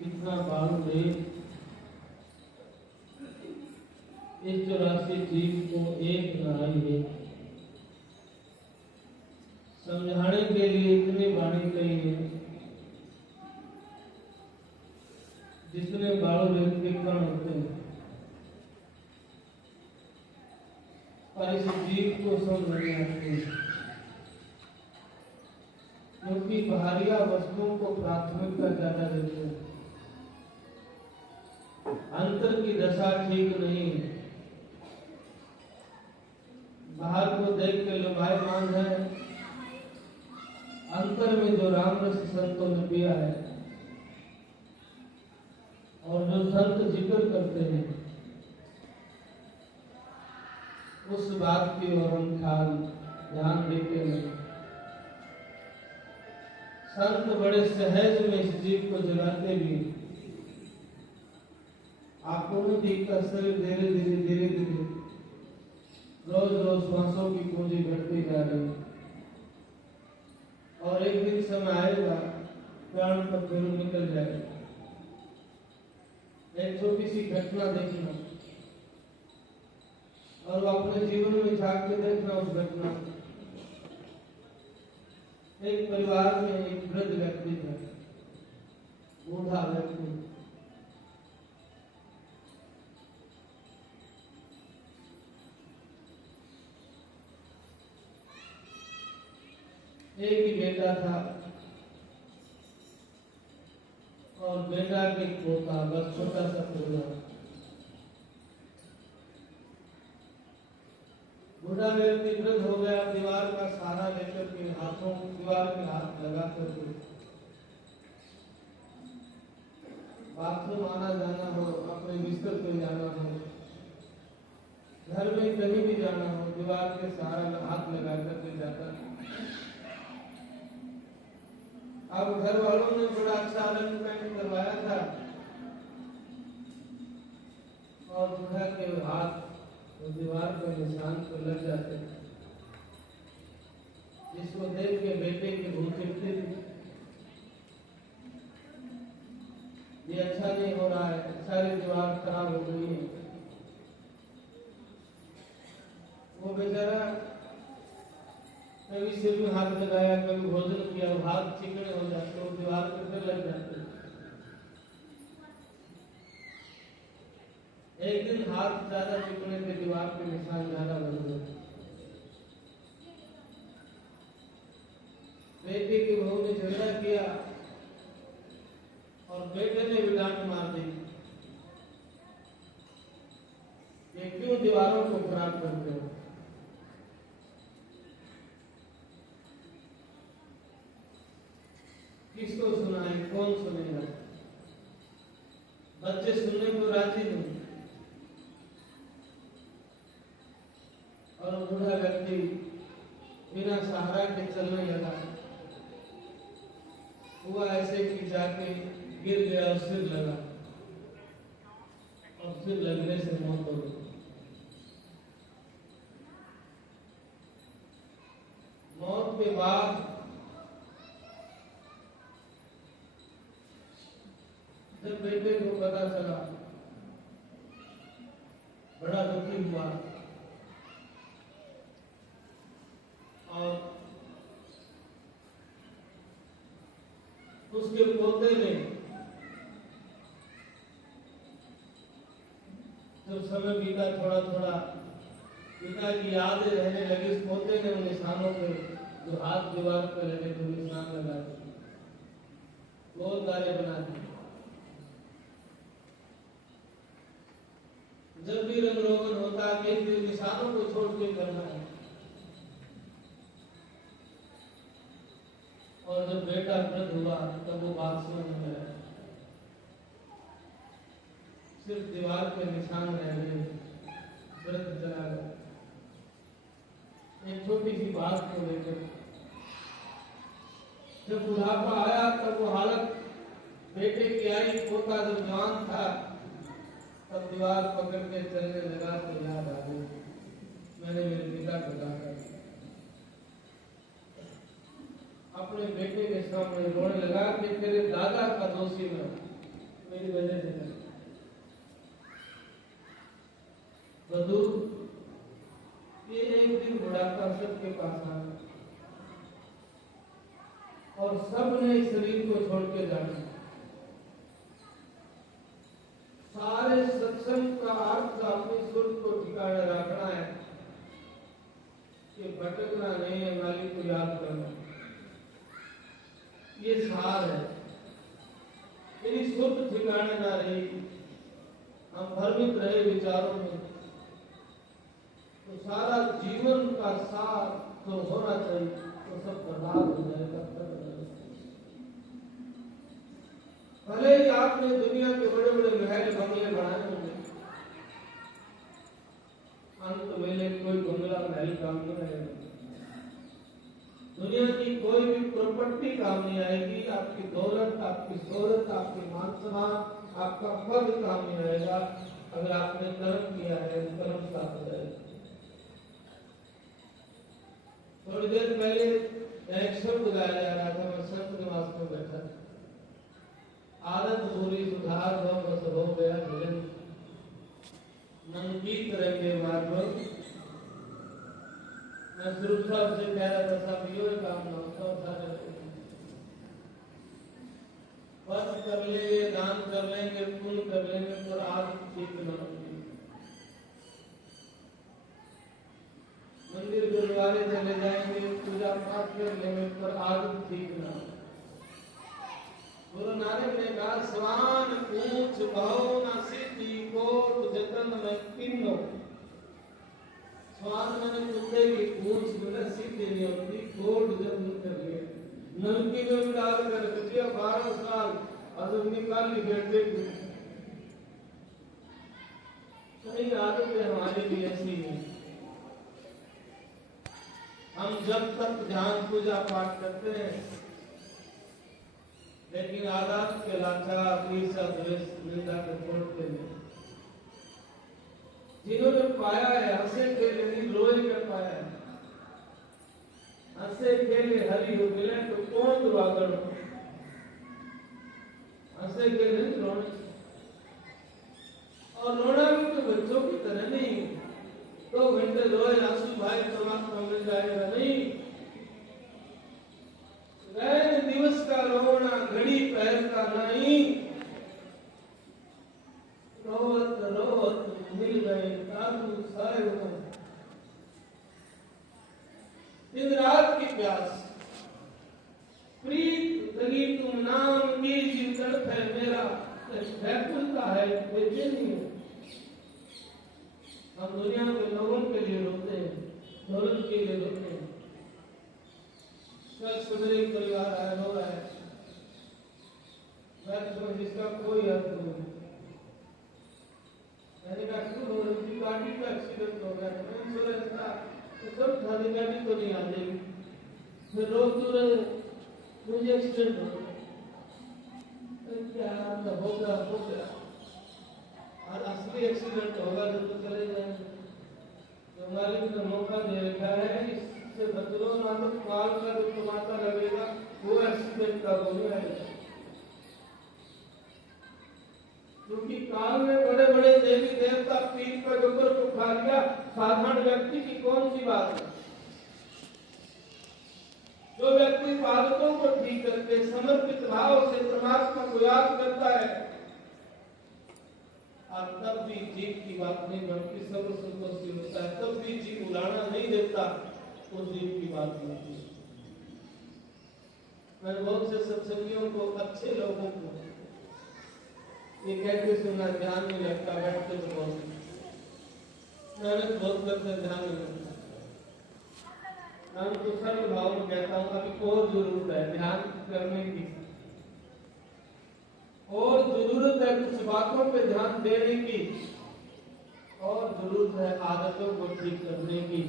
इतना बाल दे इस 84 जीव को एक नाई है। समझाने के लिए इतनी वाणी कही है जितने बाल व्यक्ति कण होते हैं, पर इस जीव को समझ नहीं आती, क्योंकि बाहरिया वस्तुओं को प्राथमिकता ज्यादा देते हैं। अंतर की दशा ठीक नहीं है। बाहर को देख के लुभायमान है, अंतर में जो राम रस संतों ने पिया है और जो संत जिक्र करते हैं उस बात की ओर हम ख्याल ध्यान देते हैं। संत बड़े सहज में इस जीव को जगाते भी, आपको नहीं दिखता शरीर धीरे धीरे रोज रोज श्वासों की पूंजी घटती जा रही है और एक दिन समय आएगा प्राण पर फिर निकल जाएगा। एक छोटी सी घटना देखना और अपने जीवन में जाके देखना उस घटना। एक परिवार में एक वृद्ध व्यक्ति था, बूढ़ा व्यक्ति। एक ही बेटा था और बेटा के पोता, बस छोटा सा पोता। बूढ़ा व्यक्ति वृद्ध हो गया, दीवार का सहारा लेकर के हाथों दीवार में हाथ लगा करके बाथरूम आना जाना हो, अपने बिस्तर पे जाना हो, घर में कहीं भी जाना हो, दीवार के सहारा में हाथ लगा करके जाता। अब घर वालों ने बड़ा अच्छा अरेंजमेंट करवाया था और बूढ़ा के हाथ दीवार पर निशान पर लग जाते, जिसको देख के बेटे की भूख चिढ़ती थी। ये अच्छा नहीं हो रहा है, सारी दीवार खराब हो गई है। वो बेचारा कभी सिर में हाथ लगाया, कभी भोजन किया, हाथ चिकने हो जाते, वो दीवार पर फिर लग जाते। एक दिन हाथ ज्यादा चिकने पे दीवार पे निशान ज्यादा बन गए। बेटे की बहू ने झगड़ा किया और बेटे ने भी डांट मार दी कि क्यों दीवारों को खराब करते हो। किसको सुनाए, कौन सुनेगा। बच्चे सुनने को राजी नहीं और बूढ़ा व्यक्ति बिना सहारा के चलने लगा। हुआ ऐसे कि जाके गिर गया और सिर लगा और सिर लगने से मौत हो गई। मौत के बाद जब बेटे को पता चला, बड़ा दुखी हुआ और उसके पोते ने जब समय बीता, थोड़ा थोड़ा पिता की यादें रहने लगी, उस पोते ने उन निशानों पे जो हाथ दीवार पे लगे थे निशान लगा दिए, गोल दाने बना दिए। जब भी रंग रोगन होता है कि निशानों को छोड़ के करना है। और जब बेटा वृद्ध हुआ तब वो बात समझ में आया, सिर्फ दीवार पे निशान रह गए, वृद्ध चला गया। एक छोटी सी बात को लेकर जब बुढ़ापा आया तब वो हालत बेटे की आई। पोता जब जवान था तब दीवार पकड़ के चलने लगा तो याद आ गई, मैंने मेरे पिता को डांटा। अपने बेटे के सामने रोने लगा कि तेरे दादा का दोषी मैं, मेरी वजह से नहीं। वधु ये एक दिन बुढ़ापा सबके पास आना और सबने इस शरीर को छोड़ के जाना। सारे सत्संग का अर्थ अपनी सुर को ठिकाने रखना है कि भटकना नहीं है, मालिक को याद करना, ये सार है। यदि सुर ठिकाने ना रही, हम भ्रमित रहे विचारों में, तो सारा जीवन का सार जो होना चाहिए वो सब बर्बाद हो जाएगा। भले ही आपने दुनिया के बड़े बड़े महल बंगले बनाए होंगे, अंत में कोई बंगला महल काम नहीं आएगा। दुनिया की कोई भी प्रॉपर्टी काम नहीं आएगी। आपकी दौलत, आपकी शोहरत, आपकी मान सम्मान, आपका पद काम नहीं आएगा। अगर आपने कर्म किया है तो कर्म साथ हो जाएगा। थोड़ी देर पहले एक शब्द गाया जा रहा था, मैं संत निवास में बैठा था। आदत बुरी सुधार हो बस हो गया भजन, मन की करेंगे मार्ग। मैं स्वरूप साहब से कह रहा था, साहब यो काम ना होता, सारे व्रत कर लेंगे, दान कर लेंगे, पुण्य कर लेंगे, पर आदत ठीक न होगी। मंदिर गुरुद्वारे चले जाएंगे, पूजा पाठ कर लेंगे, पर आदत ठीक न होगी। गुरु नानक ने कहा, स्वान पूछ भाव न सिद्धि कोट जतन में किन्नो। स्वान मैंने कुत्ते की पूछ में सिद्धि नहीं होती, कोट जतन कर लिया, नलकी में डाल कर दिया 12 साल, और निकाल ली बेटे को। सही आदतें हमारे लिए ऐसी है। हम जब तक ध्यान पूजा पाठ करते हैं, लेकिन आदात के लाचार ईर्ष्या द्वेष निंदा को छोड़ते हैं। जिन्होंने पाया है हंसे खेले नहीं रोए कर पाया है, हंसे खेले हरी हो मिले तो कौन दुआ करो। हंसे खेले नहीं रोने, और रोना भी तो बच्चों की तरह नहीं। 2 घंटे रोए आंसू भाई परमात्मा मिल जाएगा नहीं। रैन दिवस का रोना घड़ी पैर का नहीं, रोवत रोवत मिल गए साधु साहेब। दिन रात की प्यास, प्रीत लगी तुम नाम की चिंतन है मेरा, व्याकुलता है, बेचैनी है। हम दुनिया के लोगों के लिए रोते हैं, दौलत के लिए रोते हैं। कल सवेरे परिवार आया रो रहा है, जिसका कोई अर्थ नहीं। मैंने कहा क्यों हो रही, गाड़ी का एक्सीडेंट हो गया, इंश्योरेंस था तो सब थाने गाड़ी तो नहीं आ जाएगी, फिर रोज क्यों रहे, मुझे एक्सीडेंट हो गया। क्या हो गया, और असली एक्सीडेंट होगा तो चले जाएंगे। तो मालिक ने मौका दे रखा है, इससे बच लो, ना तो काल का जो तमाशा लगेगा वो एक्सीडेंट का हो जाएगा। क्योंकि काल में बड़े बड़े देवी देवता पीर पर ऊपर को खा लिया, साधारण व्यक्ति की कौन सी बात है। जो व्यक्ति बातों को ठीक करके समर्पित भाव से परमात्मा को याद करता है, और तब भी जीव की बात नहीं बनती, सब संतोषी होता है, तब भी जीव उलाना नहीं देता, तो जीव की बात बनती है। मैंने बहुत से सत्संगियों को, अच्छे लोगों को ये कहते सुना, ध्यान नहीं लगता, बैठते तो बहुत मैंने बहुत करते ध्यान नहीं लगता। मैं उनको सर्व भाव में कहता हूँ, अभी और जरूरत है ध्यान करने की, और जरूरत है कुछ बातों पे ध्यान देने की, और जरूरत है आदतों को ठीक करने की।